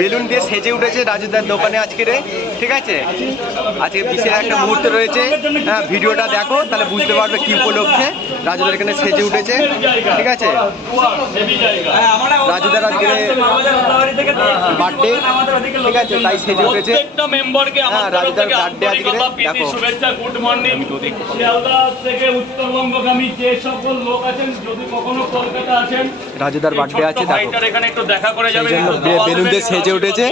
Balloon দিয়ে সেজে উঠেছে রাজুদার দোকানে আজকে রে, ঠিক আছে। আজকে বিশেষ একটা মুহূর্ত রয়েছে, হ্যাঁ ভিডিওটা দেখো তাহলে বুঝতে পারবে কি উপলক্ষে রাজুদার এখানে সেজে উঠেছে, ঠিক আছে। রাজুদার আজকে বার্থডে, ঠিক আছে, তাই সেজে উঠেছে। হ্যাঁ রাজুদার বার্থডে আজকে, দেখো। গুড মর্নিং শিয়ালদা থেকে উত্তরবঙ্গগামী যে সকল লোক আছেন, যদি কখনো কলকাতা আসেন, রাজুদার বার্থডে আছে, দেখো এখানে একটু দেখা করে যাবেন। বেলুন দিয়ে সেজে উঠেছে,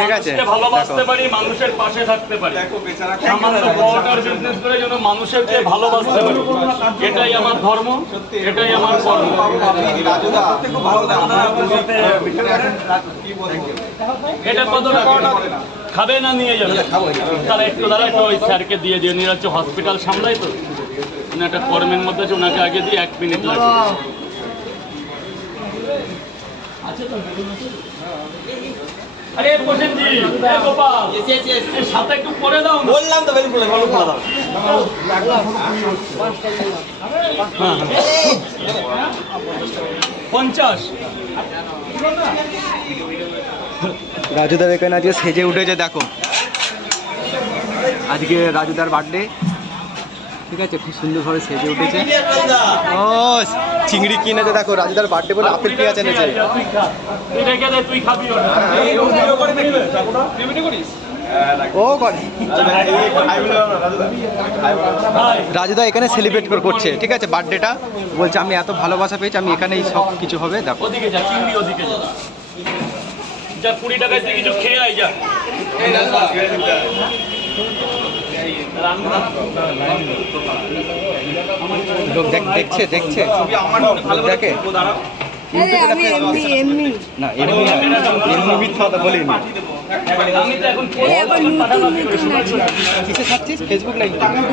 ঠিক আছে। ভালোবাসতে পারি, মানুষের পাশে থাকতে পারি, সামান্য বড়টার বিজনেস করে যেন মানুষকে ভালোবাসতে পারি, এটাই আমার ধর্ম, এটাই আমার কর্ম। এটা কত টাকা খাবে না নিয়ে যাবে? তাহলে একটু দাঁড়া, ওই স্যারকে দিয়ে দিয়ে নিয়ে যাচ্ছে, হসপিটাল সামলাই তো, একটা কর্মের মধ্যে আছে, ওনাকে আগে দিয়ে 1 মিনিট লাগবে। আরে প্রসেনজি, গোপাল এর সাথে একটু করে দাও, বললাম তো বেলুন করে দাও। হ্যাঁ 50। রাজুদার এখানে আজকে সেজে উঠেছে, দেখো। আজকে রাজুদার বার্থডে, ঠিক আছে, খুব সুন্দরভাবে সেজে উঠেছে। ও চিংড়ি কিনেছে, দেখো রাজুদার বার্থডে বলে আপেল পেঁয়াজ এনেছে। ও করে রাজুদা এখানে সেলিব্রেট করছে, ঠিক আছে, বার্থডেটা। বলছে আমি এত ভালোবাসা পেয়েছি, আমি এখানেই সব কিছু হবে, দেখো। ওদিকে যা, চিংড়ি ওদিকে যা, যা 20 টাকায় তুই কিছু খেয়ে আয়, যা। লোক দেখছে দেখে না, এমনি মিথ্যা কথা বলিনি। কিসে থাকছিস, ফেসবুক না ইউটিউব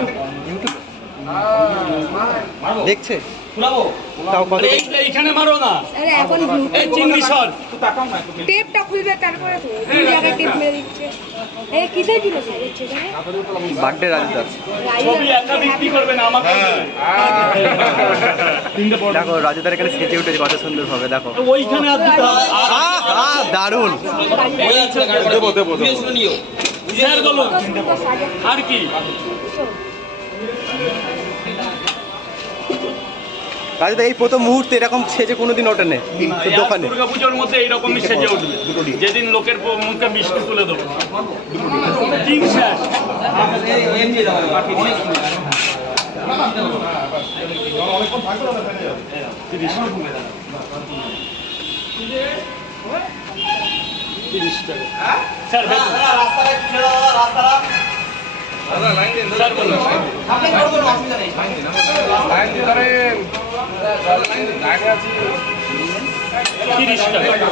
দেখছে? তাও কত এইখানে মারো না, এই চিংড়ি সর টেপটা খুলবে, তারপরে দুই জায়গায় টেপ মেরে দিচ্ছে। এই কিসের ছিল বার্থডে রাজুদা, ছবি একা বিক্রি করবে না আমাকে। দেখো রাজুদার এখানে সেজে উঠেছে কত সুন্দর ভাবে, দেখো। ওইখানে দারুণ। স্যার বলুন আর কি? রাজুদা এই প্রথম মুহূর্তে এরকম সেজে কোনোদিন ওঠেনি দোকানে। দুর্গাপুজোর মধ্যে এইরকমই সেজে উঠবে, যেদিন লোকের মুখে মিষ্টি তুলে দেবো। টিম শেষ। স্যার স্যার বলুন। 30 টাকা।